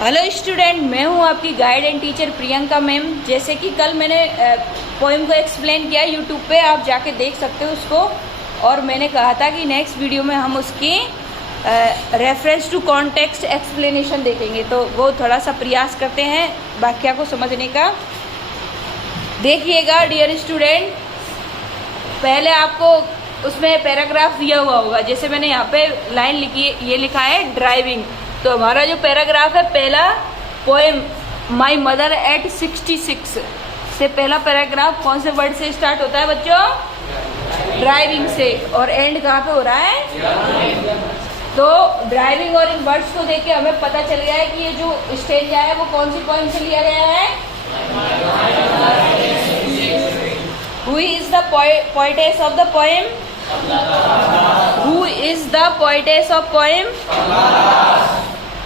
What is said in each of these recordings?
Hello student, मैं हूं आपकी guide and teacher Priyanka ma'am. जैसे कि कल मैंने पोएम को एक्सप्लेन किया यूट्यूब पे, आप जाके देख सकते हो उसको। और मैंने कहा था कि नेक्स्ट वीडियो में हम उसकी रेफरेंस टू कॉन्टेक्स्ट एक्सप्लेनेशन देखेंगे, तो वो थोड़ा सा प्रयास करते हैं वाक्य को समझने का। देखिएगा डियर स्टूडेंट, पहले आपको उसमें पैराग्राफ दिया हुआ होगा। जैसे मैंने यहाँ पे लाइन लिखी है, ये लिखा है ड्राइविंग। तो हमारा जो पैराग्राफ है, पहला पोएम माई मदर एट 66 से पहला पैराग्राफ कौन से वर्ड से स्टार्ट होता है बच्चों? ड्राइविंग से। और एंड कहाँ पे हो रहा है? तो ड्राइविंग और इन वर्ड्स को देख के हमें पता चल गया है कि ये जो स्टेंजा है वो कौन सी पोएम से लिया गया है। Who is the poetess of the poem? Who is the poetess of poem?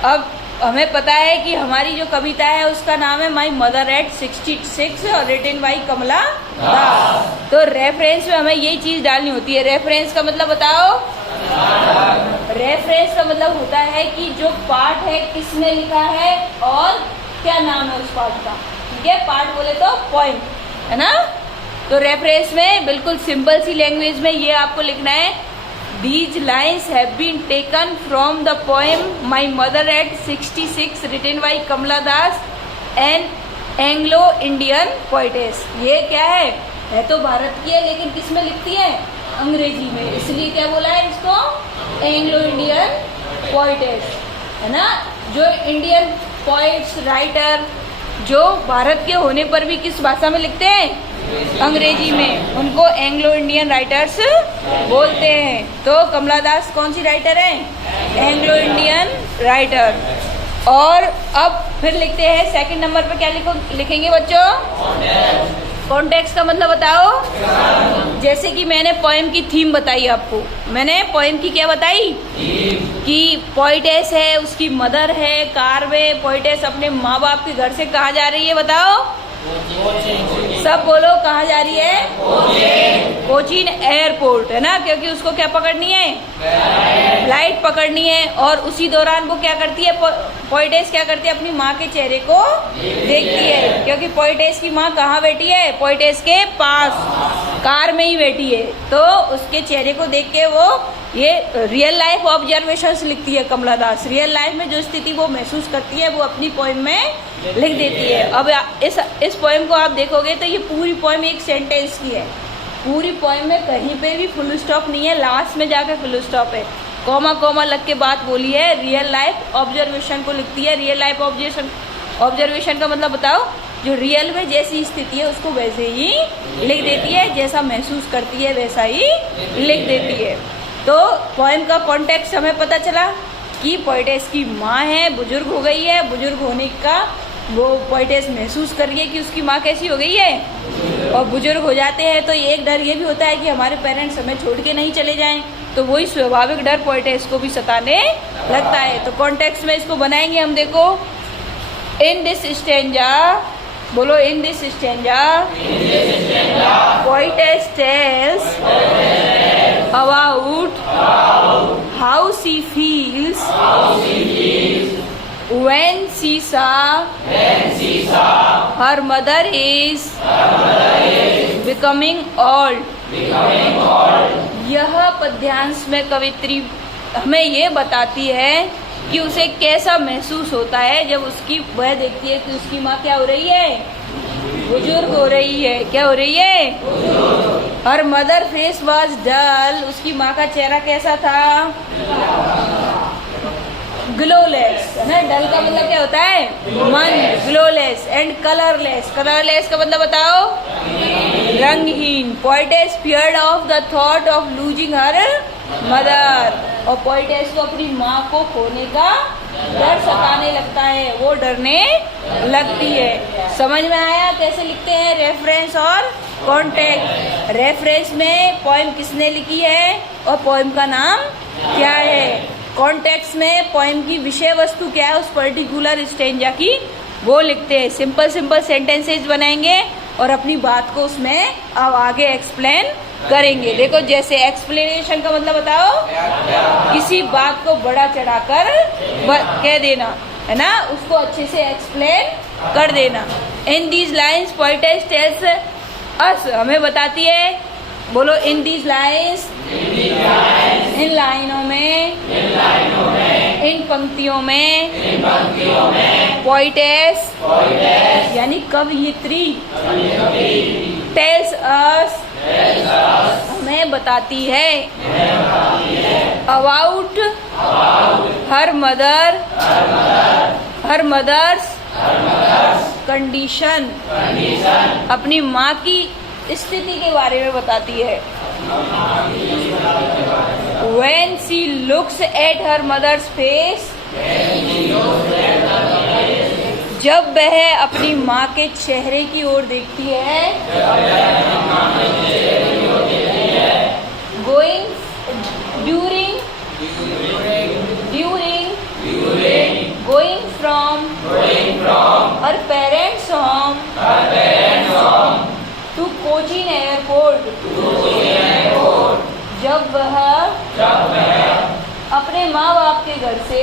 अब हमें पता है कि हमारी जो कविता है उसका नाम है माई मदर एट 66 और रिटन बाई कमला दास। तो रेफरेंस में हमें यही चीज डालनी होती है। रेफरेंस का मतलब बताओ। रेफरेंस का मतलब होता है कि जो पार्ट है किसने लिखा है और क्या नाम है उस पार्ट का। ठीक है, पार्ट बोले तो पोएम, है ना। तो रेफरेंस में बिल्कुल सिंपल सी लैंग्वेज में ये आपको लिखना है, These lines have been taken from the poem My Mother at 66 written by Kamala Das, an Anglo-Indian poetess। ये क्या है तो भारत की है, लेकिन किस में लिखती है? अंग्रेजी में। इसलिए क्या बोला है इसको? एंग्लो इंडियन पोइटेस, है ना। जो इंडियन पोइट्स राइटर जो भारत के होने पर भी किस भाषा में लिखते हैं? अंग्रेजी में, उनको एंग्लो इंडियन राइटर्स बोलते हैं। तो कमला दास कौन सी राइटर है? Anglo Indian writer. और अब फिर लिखते हैं सेकंड नंबर पे, क्या लिखेंगे बच्चों? कॉन्टेक्स्ट का मतलब बताओ। जैसे कि मैंने पोएम की थीम बताई आपको, मैंने पोएम की क्या बताई कि पोइटेस है, उसकी मदर है कार में। पोइटेस अपने माँ बाप के घर से कहाँ जा रही है बताओ? सब बोलो, कहाँ जा रही है? कोचीन एयरपोर्ट, है ना, क्योंकि उसको क्या पकड़नी है? फ्लाइट पकड़नी है। और उसी दौरान वो क्या करती है? पोइटेस क्या करती है? अपनी माँ के चेहरे को देखती है, क्योंकि पोइटेस की माँ कहाँ बैठी है? पोइटेस के पास, कार में ही बैठी है। तो उसके चेहरे को देख के वो ये रियल लाइफ ऑब्जर्वेशंस लिखती है कमला दास। रियल लाइफ में जो स्थिति वो महसूस करती है वो अपनी पोएम में लिख देती है। अब इस पोएम को आप देखोगे तो ये पूरी पोएम एक सेंटेंस की है। पूरी पोएम में कहीं पे भी फुल स्टॉप नहीं है, लास्ट में जाकर फुल स्टॉप है। कॉमा कॉमा लग के बात बोली है। रियल लाइफ ऑब्जर्वेशन को लिखती है। रियल लाइफ ऑब्जर्वेशन का मतलब बताओ? जो रियल में जैसी स्थिति है उसको वैसे ही लिख देती है, जैसा महसूस करती है वैसा ही लिख देती है। तो पोएम का कॉन्टेक्स्ट हमें पता चला कि पोइटेस की माँ है, बुजुर्ग हो गई है। बुजुर्ग होने का वो पोइटेस महसूस कर रही है कि उसकी माँ कैसी हो गई है। और बुजुर्ग हो जाते हैं तो एक डर ये भी होता है कि हमारे पेरेंट्स हमें छोड़ के नहीं चले जाएं। तो वही स्वाभाविक डर पोइटेस को भी सताने लगता है। तो कॉन्टेक्स्ट में इसको बनाएंगे हम। देखो, इन दिस स्टेंजा, बोलो in this stanza poetess tells about how she feels when she saw her mother is becoming old। यह पद्यांश में कवित्री हमें ये बताती है कि उसे कैसा महसूस होता है जब वह देखती है कि उसकी माँ क्या हो रही है? बुजुर्ग हो रही है। क्या हो रही है? हर मदर फेस वॉज डल, उसकी माँ का चेहरा कैसा था? ग्लोलेस, है ना। डल का मतलब क्या होता है? मन। ग्लोलेस एंड कलरलेस। कलरलेस का मतलब बताओ? रंगहीन। Poetess feared of the thought of losing her mother. और पोइटेस को अपनी माँ को खोने का डर सताने लगता है, वो डरने लगती है। समझ में आया कैसे लिखते हैं रेफरेंस और कॉन्टेक्स्ट? रेफरेंस में पोएम किसने लिखी है और पोएम का नाम क्या है। कॉन्टेक्स्ट में पोएम की विषय वस्तु क्या है उस पर्टिकुलर स्टेंजा की, वो लिखते हैं। सिंपल सिंपल सेंटेंसेस बनाएंगे और अपनी बात को उसमें अब आगे एक्सप्लेन करेंगे। देखो, जैसे एक्सप्लेनेशन का मतलब बताओ, किसी बात को बड़ा चढ़ाकर कह देना। है ना, उसको अच्छे से एक्सप्लेन कर देना। In these lines poetess tells us, हमें बताती है, बोलो इन दीज लाइन्स, इन लाइनों में, इन पंक्तियों में, पोएटेस यानी कवयित्री, टेल्स अस हमें बताती है, about her mother, her mother's condition, अपनी माँ की स्थिति के बारे में बताती है। When she looks at her mother's face, जब वह अपनी माँ के चेहरे की ओर देखती है, going during going from her parents' home to Cochin airport, जब वह अपने माँ बाप के घर से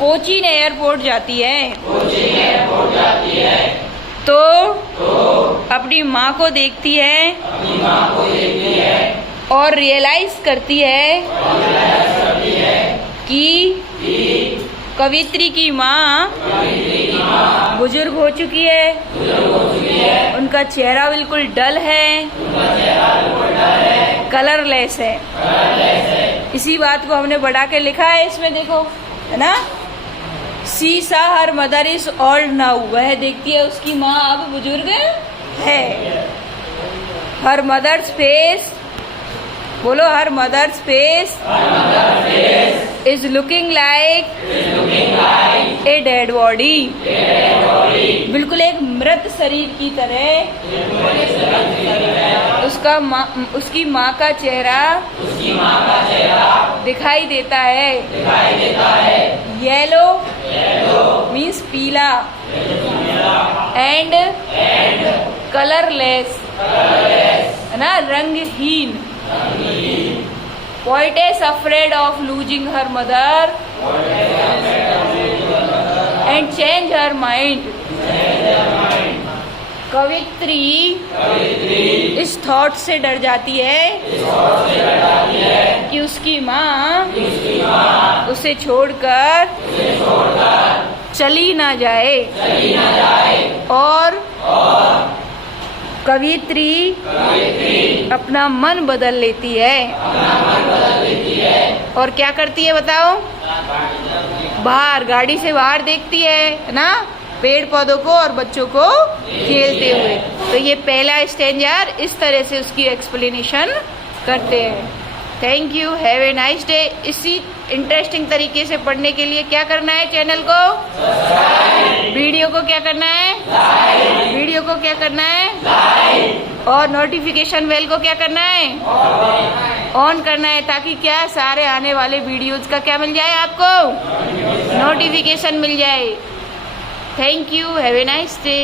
कोचीन एयरपोर्ट जाती है, तो अपनी माँ को देखती है और रियलाइज करती है कि कवित्री की माँ बुजुर्ग हो चुकी है, उनका चेहरा बिल्कुल डल है, कलरलेस है। इसी बात को हमने बढ़ा के लिखा है इसमें, देखो, है ना। सी सा her mother is old now, वह देखती है उसकी माँ अब बुजुर्ग है। हर मदर्स फेस, बोलो, her mother's face is looking like a dead body, बिल्कुल एक मृत शरीर की तरह उसकी माँ का चेहरा दिखाई देता है। येलो मीन्स पीला, एंड कलरलेस, है ना, रंगहीन। Poetess afraid of losing her mother and change her mind, कवित्री इस थॉट से डर जाती है कि उसकी माँ उसे छोड़कर चली ना जाए, और कवित्री अपना मन बदल लेती है, और क्या करती है बताओ, बाहर गाड़ी से बाहर देखती है ना, पेड़ पौधों को और बच्चों को खेलते हुए। तो ये पहला स्टेंजर इस तरह से उसकी एक्सप्लेनेशन करते हैं। Thank you, have a nice day. इसी इंटरेस्टिंग तरीके से पढ़ने के लिए क्या करना है, चैनल को, वीडियो को क्या करना है, वीडियो को क्या करना है, और नोटिफिकेशन बेल को क्या करना है, ऑन करना है, ताकि क्या सारे आने वाले वीडियोज का क्या मिल जाए, आपको नोटिफिकेशन मिल जाए। Thank you, have a nice day.